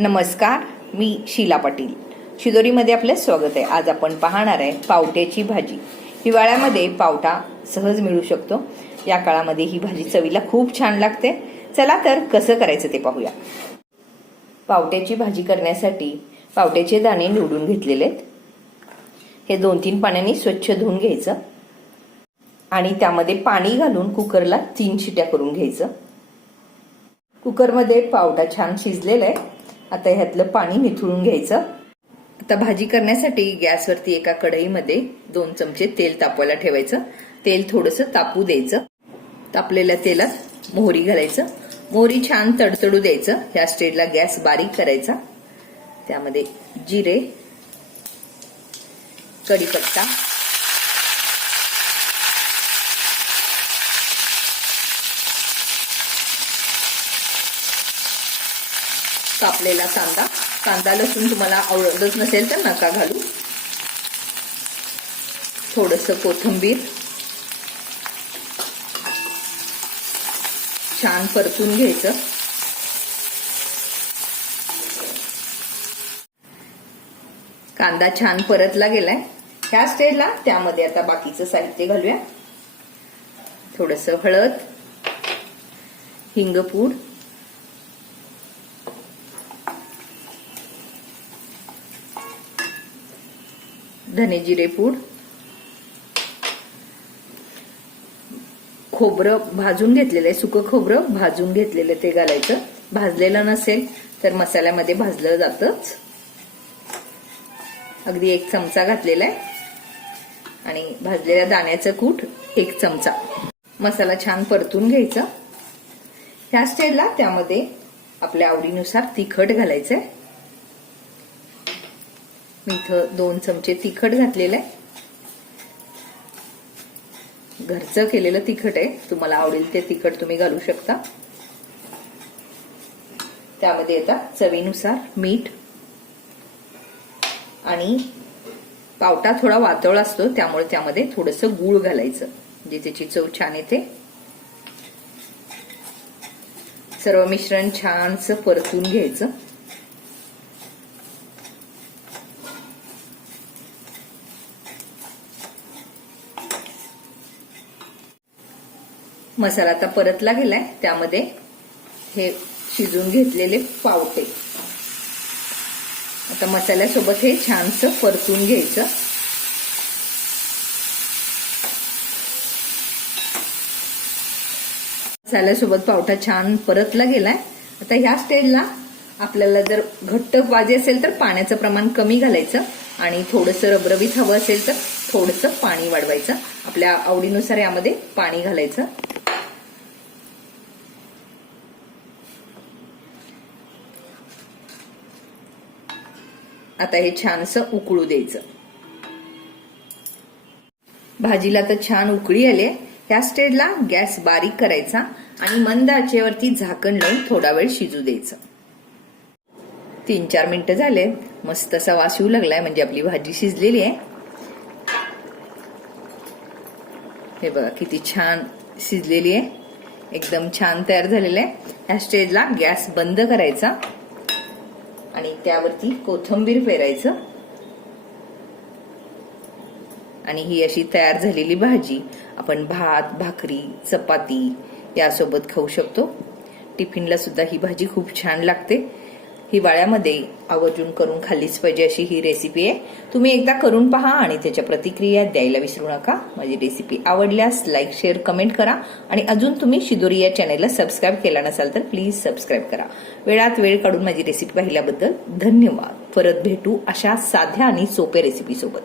नमस्कार मी शीला पाटील. शिदोरीमध्ये आपले स्वागत आहे. आज आपण पाहणार आहे पावट्याची भाजी. हिवाळ्यामध्ये पावटा सहज मिळू शकतो. या काळामध्ये ही भाजी चवीला खूप छान लागते. चला तर कसं करायचं ते पाहूया. पावट्याची भाजी करण्यासाठी पावट्याचे दाणे निवडून घेतलेले आहेत. हे दोन तीन पाण्याने स्वच्छ धुवून घ्यायचं. आणि त्यामध्ये पाणी घालून कुकरला तीन शिट्या करून घ्यायचं. कुकरमध्ये पावटा छान शिजलेला आहे. आता ह्यातलं पाणी निथळून घ्यायचं. आता भाजी करण्यासाठी गॅसवरती एका कढईमध्ये दोन चमचे तेल तापवायला ठेवायचं. तेल थोडंसं तापू द्यायचं. तापलेल्या तेलात मोहरी घालायचं. मोहरी छान तडतडू द्यायचं. ह्या स्टेजला गॅस बारीक करायचा. त्यामध्ये जिरे कढीपत्ता कापलेला कांदा. कांदा लसूण तुम्हाला आवडतच नसेल तर नका घालू. थोडस कोथिंबीर. छान परतून घ्यायचं. कांदा छान परतला गेलाय. ह्या स्टेजला त्यामध्ये आता बाकीचं साहित्य घालूया. थोडस हळद हिंगपूड धने जिरे पूड. खोबरं भाजून घेतलेलं आहे. सुकं खोबरं भाजून घेतलेलं ते घालायचं. भाजलेलं नसेल तर मसाल्यामध्ये भाजलं जातच. अगदी एक चमचा घातलेला आहे. आणि भाजलेल्या दाण्याचं कूट एक चमचा. मसाला छान परतून घ्यायचा. ह्या स्टेजला त्यामध्ये आपल्या आवडीनुसार तिखट घालायचंय. मी इथं दोन चमचे तिखट घातलेलं आहे. घरचं केलेलं तिखट आहे. तुम्हाला आवडेल ते तिखट तुम्ही घालू शकता. त्यामध्ये येतात चवीनुसार मीठ आणि पावटा थोडा वातळ असतो त्यामुळे त्यामध्ये थोडस गूळ घालायचं जे त्याची चव छान येते. सर्व मिश्रण छानस परतून घ्यायचं. मसाला आता परतला गेलाय. त्यामध्ये हे शिजून घेतलेले पावटे. आता मसाल्यासोबत हे छानस परतून घ्यायचं. मसाल्यासोबत पावटा छान परतला गेलाय. आता ह्या स्टेजला आपल्याला जर घट्ट वाजे असेल तर पाण्याचं प्रमाण कमी घालायचं आणि थोडंसं रबरबीत हवं असेल तर थोडंसं पाणी वाढवायचं. आपल्या आवडीनुसार यामध्ये पाणी घालायचं. आता हे छानसं उकळू द्यायचं. भाजीला तर छान उकळी आले ह्या स्टेजला गॅस बारीक करायचा आणि मंद आचेवरती झाकण लावून थोडा वेळ शिजू द्यायचं. तीन चार मिनिटं झाले. मस्त असा वास येऊ लागलाय म्हणजे आपली भाजी शिजलेली आहे. हे बघा किती छान शिजलेली आहे. एकदम छान तयार झालेलं आहे. ह्या स्टेजला गॅस बंद करायचा. आणि त्यावरती कोथंबीर पेरायचं. आणि ही अशी तयार झालेली भाजी आपण भात भाकरी चपाती यासोबत खाऊ शकतो. टिफिनला सुद्धा ही भाजी खूप छान लागते. हिवाळ्यामध्ये आवर्जून करून खाल्लीच पाहिजे अशी ही रेसिपी आहे. तुम्ही एकदा करून पहा आणि त्याच्या प्रतिक्रिया द्यायला विसरू नका. माझी रेसिपी आवडल्यास लाईक शेअर कमेंट करा. आणि अजून तुम्ही शिदोरी या चॅनेलला सबस्क्राईब केला नसाल तर प्लीज सबस्क्राईब करा. वेळात वेळ काढून माझी रेसिपी पाहिल्याबद्दल धन्यवाद. परत भेटू अशा साध्या आणि सोप्या रेसिपीसोबत